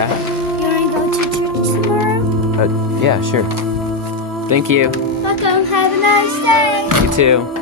Yeah. You want to go to church tomorrow? Yeah, sure. Thank you. Welcome. Have a nice day. You too.